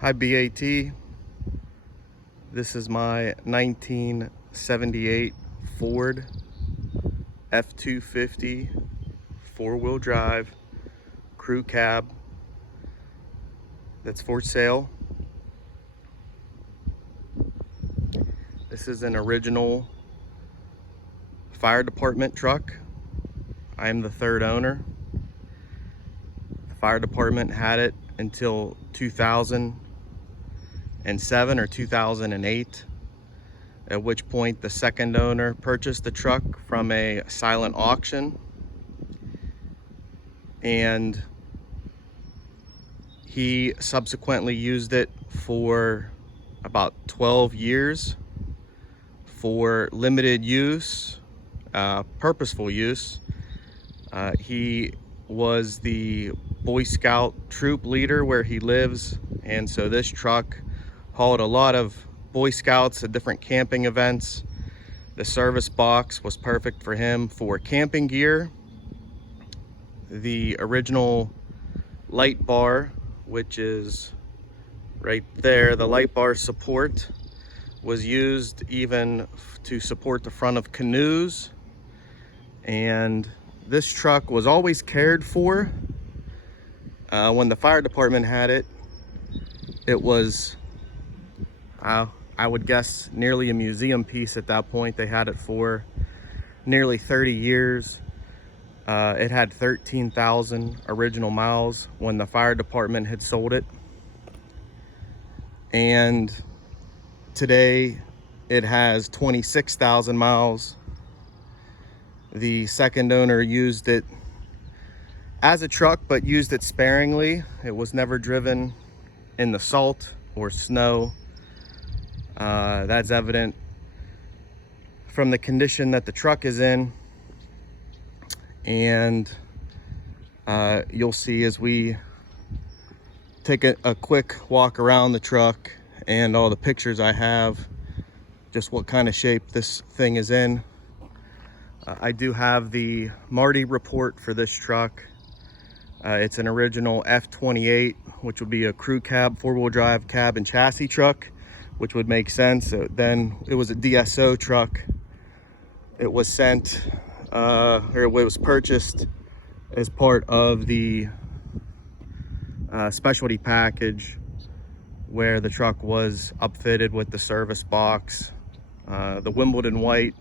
Hi BAT, this is my 1978 Ford F250 four-wheel drive crew cab that's for sale. This is an original fire department truck. I am the third owner. The fire department had it until 2007 or 2008, at which point the second owner purchased the truck from a silent auction, and he subsequently used it for about 12 years for limited use, purposeful use. He was the Boy Scout troop leader where he lives, and so this truck hauled a lot of Boy Scouts at different camping events. The service box was perfect for him for camping gear. The original light bar, which is right there, the light bar support was used even to support the front of canoes. And this truck was always cared for. When the fire department had it, it was, I would guess, nearly a museum piece at that point. They had it for nearly 30 years. It had 13,000 original miles when the fire department had sold it. And today it has 26,000 miles. The second owner used it as a truck, but used it sparingly. It was never driven in the salt or snow. That's evident from the condition that the truck is in. And you'll see as we take a quick walk around the truck and all the pictures I have, just what kind of shape this thing is in. I do have the Marti report for this truck. It's an original F28, which would be a crew cab, four-wheel drive cab and chassis truck, which would make sense. Then it was a DSO truck. It was sent, or it was purchased as part of the specialty package, where the truck was upfitted with the service box. The Wimbledon white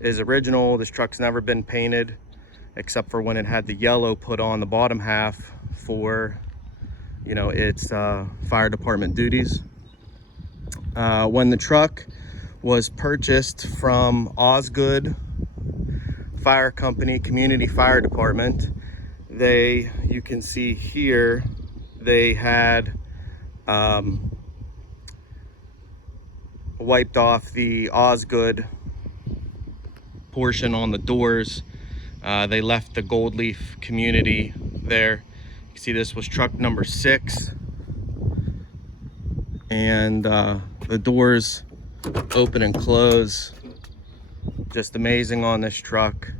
is original. This truck's never been painted, except for when it had the yellow put on the bottom half for, you know, its fire department duties. When the truck was purchased from Osgood Fire Company Community Fire Department, you can see here, they had wiped off the Osgood portion on the doors. They left the gold leaf community there. You can see this was truck number 6, and the doors open and close. Just amazing on this truck.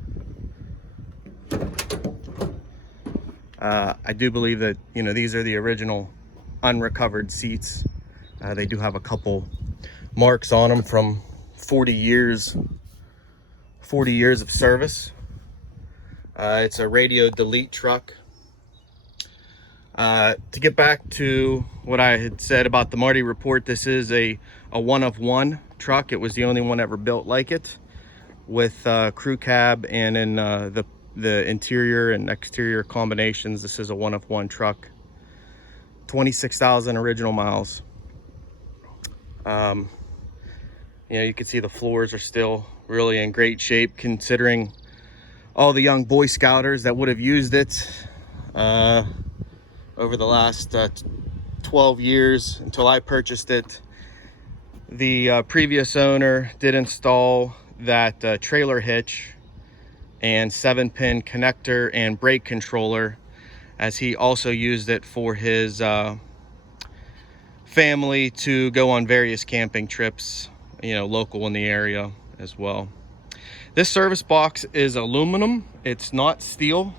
I do believe that, you know, these are the original unrecovered seats. They do have a couple marks on them from 40 years of service. It's a radio delete truck. To get back to what I had said about the Marti report, this is a one-of-one truck. It was the only one ever built like it, with crew cab, and in the interior and exterior combinations, this is a one-of-one truck. 26,000 original miles. You know, you can see the floors are still really in great shape, considering all the young Boy Scouters that would have used it over the last 12 years until I purchased it. The previous owner did install that trailer hitch and 7-pin connector and brake controller, as he also used it for his family to go on various camping trips, you know, local in the area as well. This service box is aluminum, it's not steel.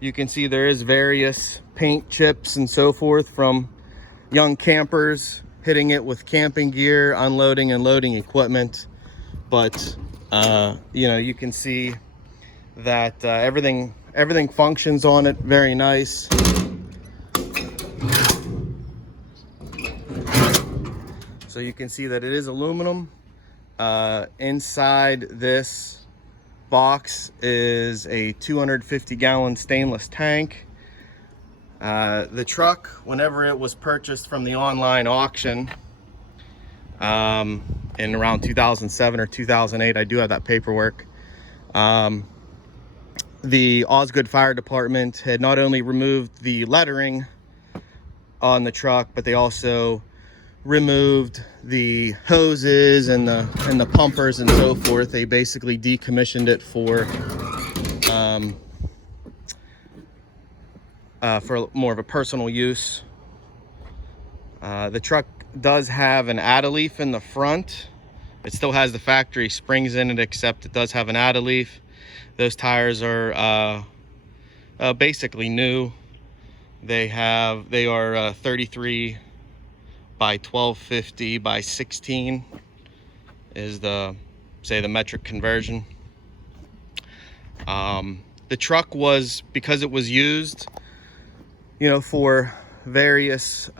You can see there is various paint chips and so forth from young campers hitting it with camping gear, unloading and loading equipment. But you know, you can see that everything functions on it very nice. So you can see that it is aluminum. Inside this box is a 250-gallon stainless tank. The truck, whenever it was purchased from the online auction in around 2007 or 2008, I do have that paperwork, the Osgood Fire Department had not only removed the lettering on the truck, but they also removed the hoses and the pumpers and so forth. They basically decommissioned it for more of a personal use. The truck does have an add-a-leaf in the front. It still has the factory springs in it, except it does have an add-a-leaf. Those tires are basically new. They are 33 by 1250 by 16 is the metric conversion. The truck was, because it was used, you know, for various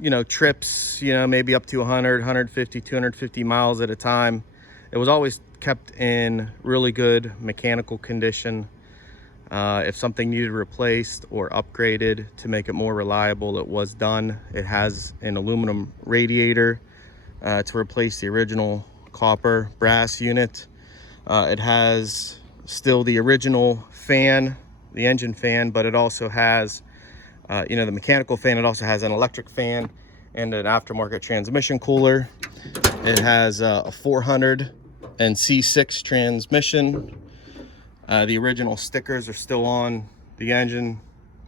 you know, trips, you know, maybe up to 100, 150, 250 miles at a time. It was always kept in really good mechanical condition. If something needed replaced or upgraded to make it more reliable, it was done. It has an aluminum radiator to replace the original copper brass unit. It has still the original fan, the engine fan, but it also has you know, the mechanical fan. It also has an electric fan and an aftermarket transmission cooler. It has a 400 and C6 transmission. The original stickers are still on the engine.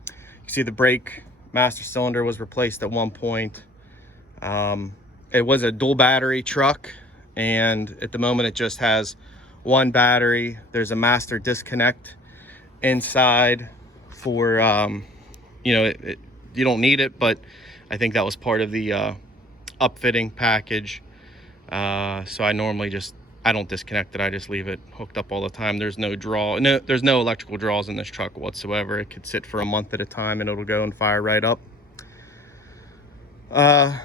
You see the brake master cylinder was replaced at one point. It was a dual battery truck, and at the moment it just has one battery. There's a master disconnect inside for you know, you don't need it, but I think that was part of the upfitting package. So I normally I don't disconnect it. I just leave it hooked up all the time. There's no electrical draws in this truck whatsoever. It could sit for a month at a time and it'll go and fire right up. But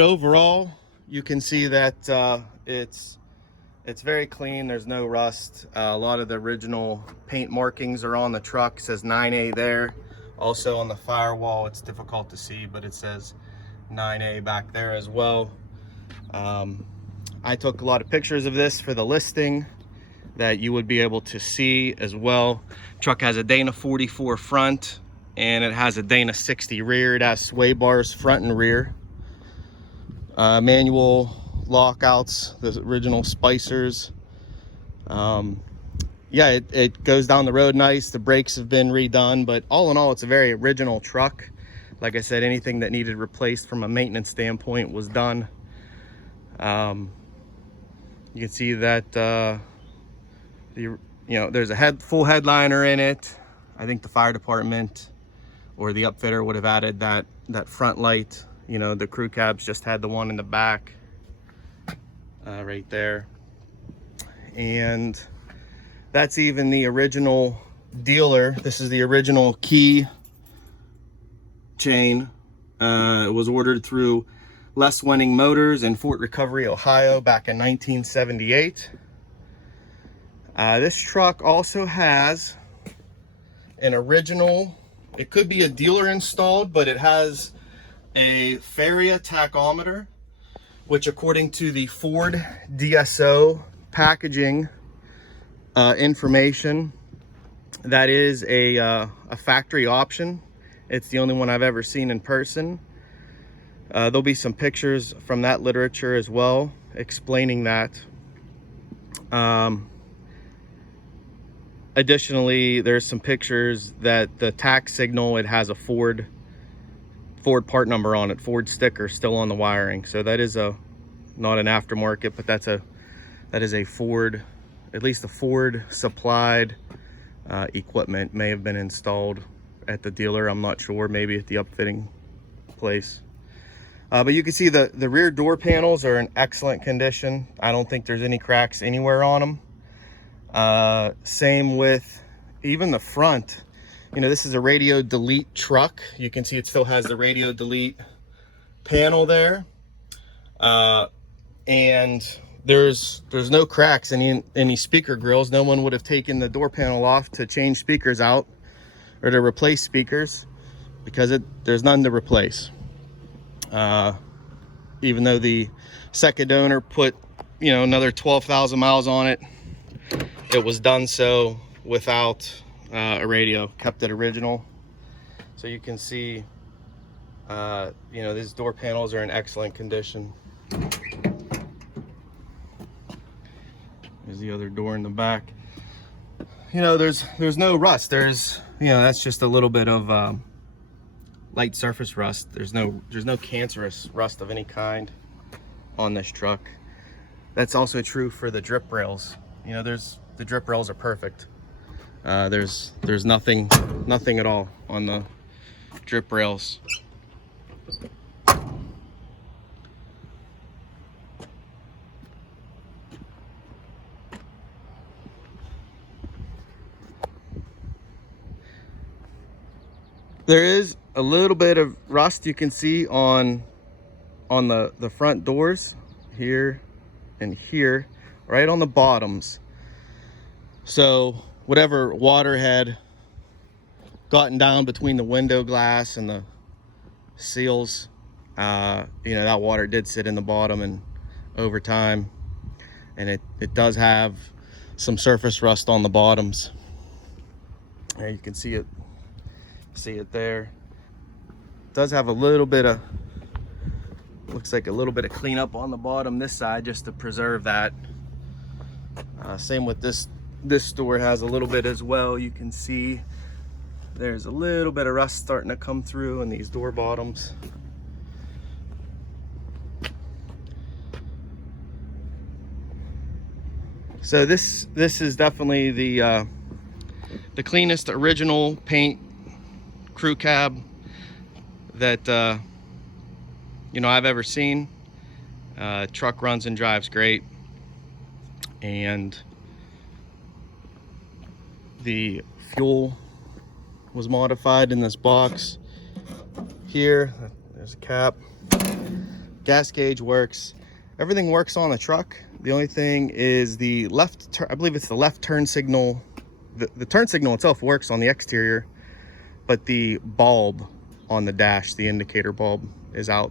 overall, you can see that it's very clean. There's no rust. A lot of the original paint markings are on the truck. It says 9A there. Also on the firewall, it's difficult to see, but it says 9A back there as well. I took a lot of pictures of this for the listing that you would be able to see as well. Truck has a Dana 44 front and it has a Dana 60 rear. It has sway bars front and rear. Manual lockouts, the original spicers. Yeah, it goes down the road nice. The brakes have been redone, but all in all, it's a very original truck. Like I said, anything that needed replaced from a maintenance standpoint was done. You can see that there's a full headliner in it. I think the fire department or the upfitter would have added that front light. You know, the crew cabs just had the one in the back right there. And that's even the original dealer. This is the original key chain. It was ordered through Les Wenning Motors in Fort Recovery, Ohio back in 1978. This truck also has an original, it could be a dealer installed, but it has a Faria tachometer, which according to the Ford DSO packaging information, that is a factory option. It's the only one I've ever seen in person. There'll be some pictures from that literature as well explaining that. Additionally, there's some pictures that the tack signal, it has a Ford part number on it, Ford sticker still on the wiring. So that is not an aftermarket, but that is a Ford, at least a Ford supplied equipment. May have been installed at the dealer. I'm not sure, maybe at the upfitting place. But you can see the rear door panels are in excellent condition. I don't think there's any cracks anywhere on them. Same with even the front. You know, this is a radio delete truck. You can see it still has the radio delete panel there. And there's no cracks in any speaker grills. No one would have taken the door panel off to change speakers out or to replace speakers, because there's none to replace. Even though the second owner put, you know, another 12,000 miles on it, it was done so without a radio, kept it original. So you can see, you know, these door panels are in excellent condition. There's the other door in the back. You know, there's no rust. There's, you know, that's just a little bit of light surface rust. There's no cancerous rust of any kind on this truck. That's also true for the drip rails. You know, the drip rails are perfect. There's nothing at all on the drip rails. There is a little bit of rust you can see on the front doors here and here, right on the bottoms. So whatever water had gotten down between the window glass and the seals, you know, that water did sit in the bottom and over time, and it does have some surface rust on the bottoms. There you can see it there. It does have a little bit of, looks like a little bit of cleanup on the bottom this side just to preserve that. Same with this door has a little bit as well. You can see there's a little bit of rust starting to come through in these door bottoms. So this is definitely the cleanest original paint crew cab that you know, I've ever seen. Truck runs and drives great, and the fuel was modified in this box here. There's a cap. Gas gauge works. Everything works on the truck. The only thing is the left turn, I believe it's the left turn signal. The turn signal itself works on the exterior, but the bulb on the dash, the indicator bulb, is out.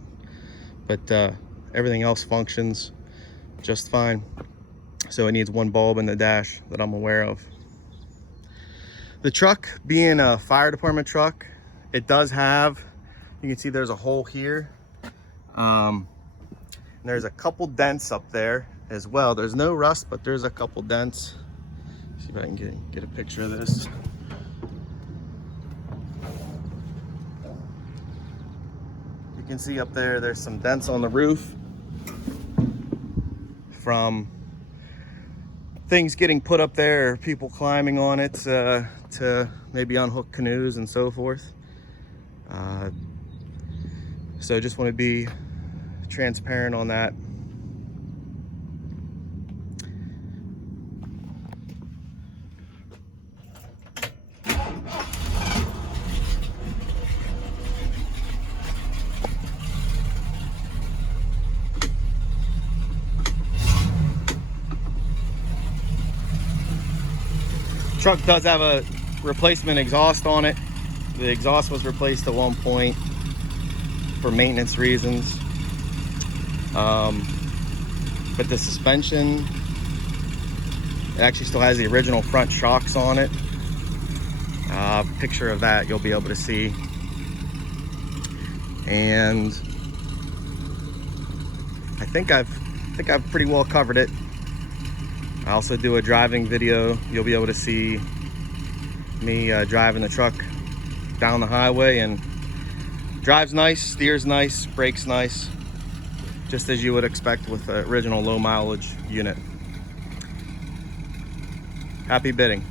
But everything else functions just fine. So it needs one bulb in the dash that I'm aware of. The truck being a fire department truck, it does have, you can see there's a hole here. And there's a couple dents up there as well. There's no rust, but there's a couple dents. See if I can get a picture of this. You can see up there, there's some dents on the roof from things getting put up there, or people climbing on it to maybe unhook canoes and so forth. So just want to be transparent on that. Truck does have a replacement exhaust on it. The exhaust was replaced at one point for maintenance reasons. But the suspension, it actually still has the original front shocks on it. Picture of that you'll be able to see. And I think I've pretty well covered it. I also do a driving video. You'll be able to see me driving the truck down the highway, and drives nice, steers nice, brakes nice, just as you would expect with the original low mileage unit. Happy bidding.